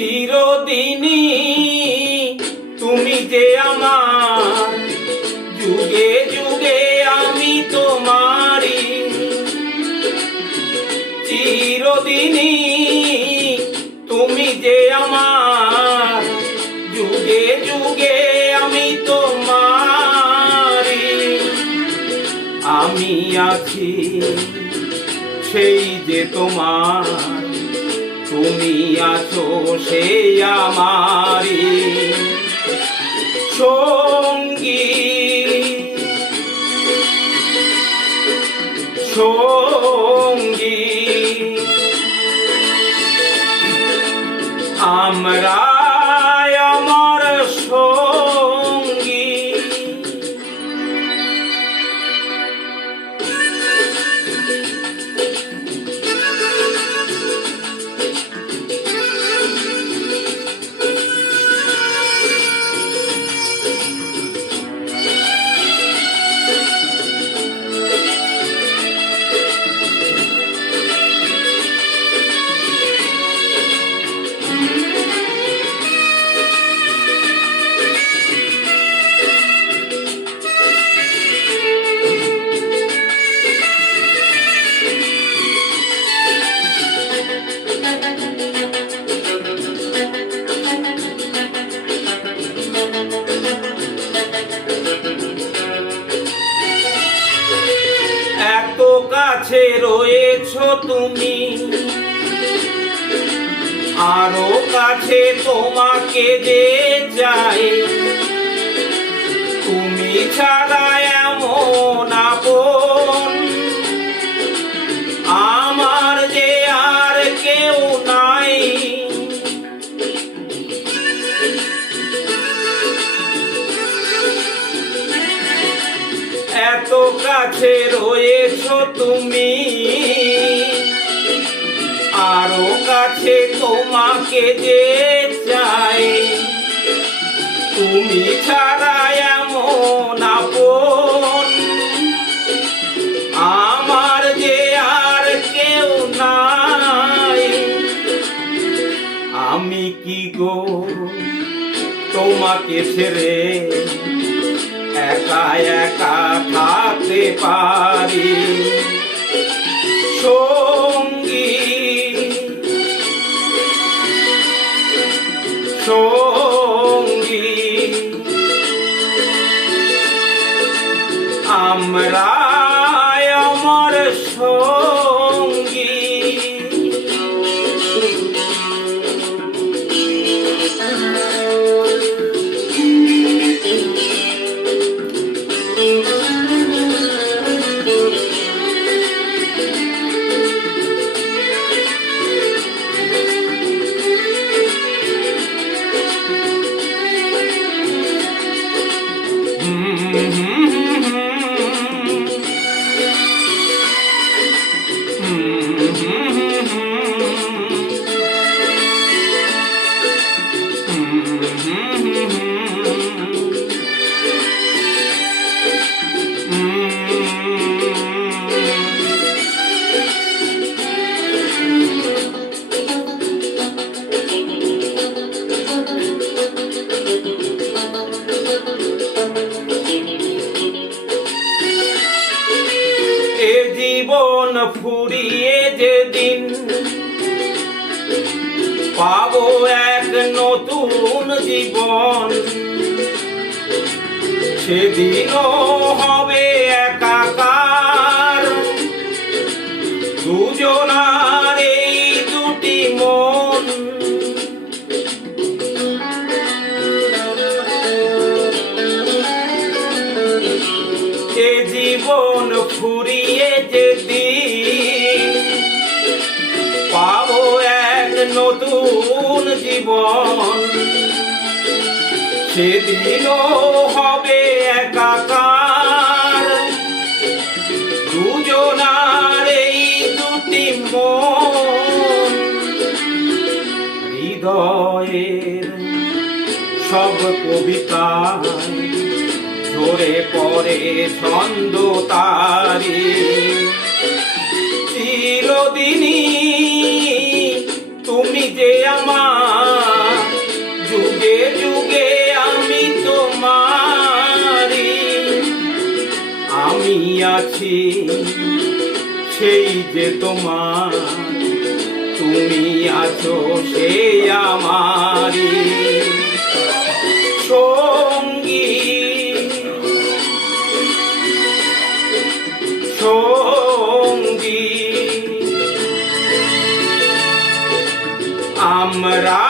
চিরদিনই তুমি যে আমার, যুগে যুগে আমি তোমারি। চিরদিনই তুমি যে আমার, যুগে যুগে আমি তোমারি। আমি আছি সেই যে তোমার, তুমি আছো সেই আমারি সঙ্গী। সঙ্গী আমরা আমার সঙ্গী। এত কাছে রয়েছো তুমি, আরো কাছে তোমাকে যে চাই। তুমি ছাড়া এমন আপন আমার যে আর কেউ নাই। এত কাছে রয়েছো তুমি, আরো কাছে তোমাকে যে চাই। তুমি ছাড়া এমন আপন আমার যে আর কেউ নাই। আমি কি গো তোমাকে ছেড়ে একা একা থাকতে পারি সঙ্গী। সঙ্গী আমরা আমার সঙ্গী। এ জীবন ফুরিয়ে যেদিন পাবো এক নতুন জীবন, সেদিনও হবে একাকার দুজনার এই দুটি মন। এ জীবন ফুরিয়ে যেদিন পাবো এক নতুন জীবন, সেদিনও হবে একাকার দুজনার এই দুটি মন। হৃদয়ের সব কবিতা ঝরে পড়ে ছন্দ তারি। চিরদিনই তুমি যে আমার, আছি সেই যে তোমার, তুমি আছো সেই আমারই সঙ্গী সঙ্গী। আমরা